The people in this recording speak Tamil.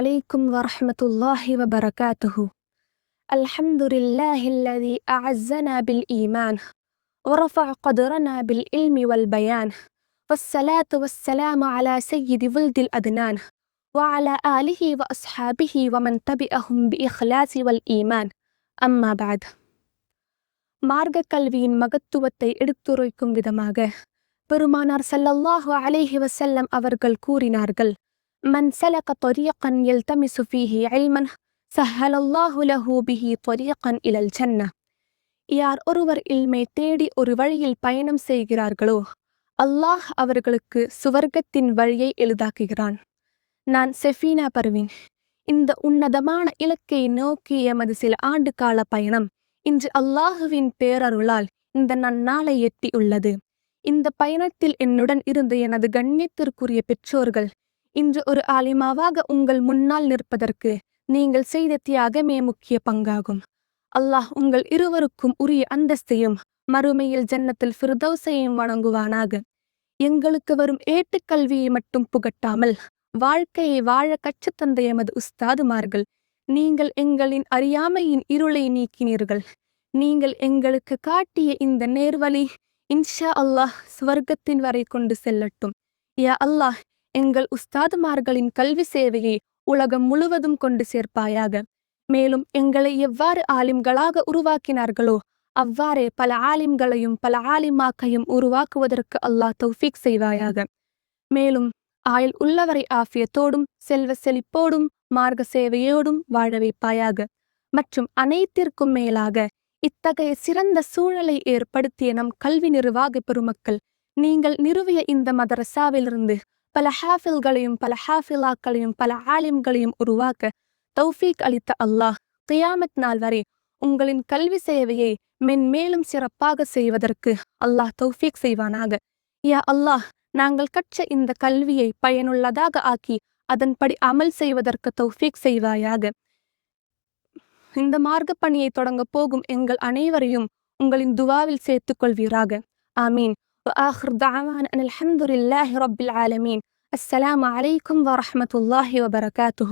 عليكم ورحمة الله وبركاته. الحمد لله الذي أعزنا بالإيمان ورفع قدرنا بالعلم والبيان، والصلاة والسلام على سيد ولد الأدنان وعلى آله وأصحابه ومن تبعهم بإخلاص والإيمان. أما بعد. மார்க்க கல்வியின் மகத்துவத்தை எடுத்துரைக்கும் விதமாக பெருமானார் ஸல்லல்லாஹு அலைஹி வஸல்லம் அவர்கள் கூறினார்கள், மன் சலக طريقا يلتمس فيه علما سهل الله له به طريقا إلى الجنة. யார் ஒருவர் இல்மை தேடி ஒரு வழியில் பயணம் செய்கிறார்களோ அல்லாஹ் அவர்களுக்கு சுவர்க்கத்தின் வழியை எளிதாக்குகிறான். நான் செஃபீனா பர்வீன். இந்த உன்னதமான இலக்கை நோக்கி எமது சில ஆண்டு கால பயணம் இன்று அல்லாஹுவின் பேரருளால் இந்த நன்னாளை எட்டியுள்ளது. இந்த பயணத்தில் என்னுடன் இருந்த எனது கண்ணியத்திற்குரிய பெற்றோர்கள் இன்று ஒரு ஆலிமாவாக உங்கள் முன்னால் நிற்பதற்கு நீங்கள் செய்த தியாகமே முக்கிய பங்காகும். அல்லாஹ் உங்கள் இருவருக்கும் உரிய அந்தஸ்தையும் மறுமையில் ஜன்னத்தில் ஃபிர்தௌஸையும் வழங்குவானாக. எங்களுக்கு வரும் ஏட்டுக்கல்வியை மட்டும் புகட்டாமல் வாழ்க்கையை வாழ கற்றுத்தந்த எமது உஸ்தாதுமார்கள், நீங்கள் எங்களின் அறியாமையின் இருளை நீக்கினீர்கள். நீங்கள் எங்களுக்கு காட்டிய இந்த நேர்வழி இன்ஷா அல்லாஹ் சுவர்க்கத்தின் வரை கொண்டு செல்லட்டும். யா அல்லாஹ், எங்கள் உஸ்தாதுமார்களின் கல்வி சேவையை உலகம் முழுவதும் கொண்டு சேர்ப்பாயாக. மேலும் எங்களை எவ்வாறு ஆலிம்களாக உருவாக்கினார்களோ அவ்வாறே பல ஆலிம்களையும் பல ஆலிமாக்கையும் உருவாக்குவதற்கு அல்லாஹ் தௌஃபீக் செய்வாயாக. மேலும் ஆயுள் உள்ளவரை ஆஃபியத்தோடும் செல்வ செழிப்போடும் மார்க்க சேவையோடும் வாழ வைப்பாயாக. மற்றும் அனைத்திற்கும் மேலாக இத்தகைய சிறந்த சூழலை ஏற்படுத்திய நம் கல்வி நிர்வாக பெருமக்கள், நீங்கள் நிறுவிய இந்த மதரசாவிலிருந்து பல ஹாஃபில்களையும் பல ஹாஃபிலாக்களையும் பல ஆலிம்களையும் உருவாக்க தௌஃபீக் அளித்த அல்லாஹ் கியாமத் நாள் வரை உங்களின் கல்வி சேவையை மென்மேலும் சிறப்பாக செய்வதற்கு அல்லாஹ் தௌஃபீக் செய்வானாக. யா அல்லாஹ், நாங்கள் கற்ற இந்த கல்வியை பயனுள்ளதாக ஆக்கி அதன்படி அமல் செய்வதற்கு தௌஃபீக் செய்வாயாக. இந்த மார்க்க பணியை தொடங்க போகும் எங்கள் அனைவரையும் உங்களின் துவாவில் சேர்த்துக் கொள்வீராக. ஆமீன். وآخر دعوانا أن الحمد لله رب العالمين. السلام عليكم ورحمة الله وبركاته.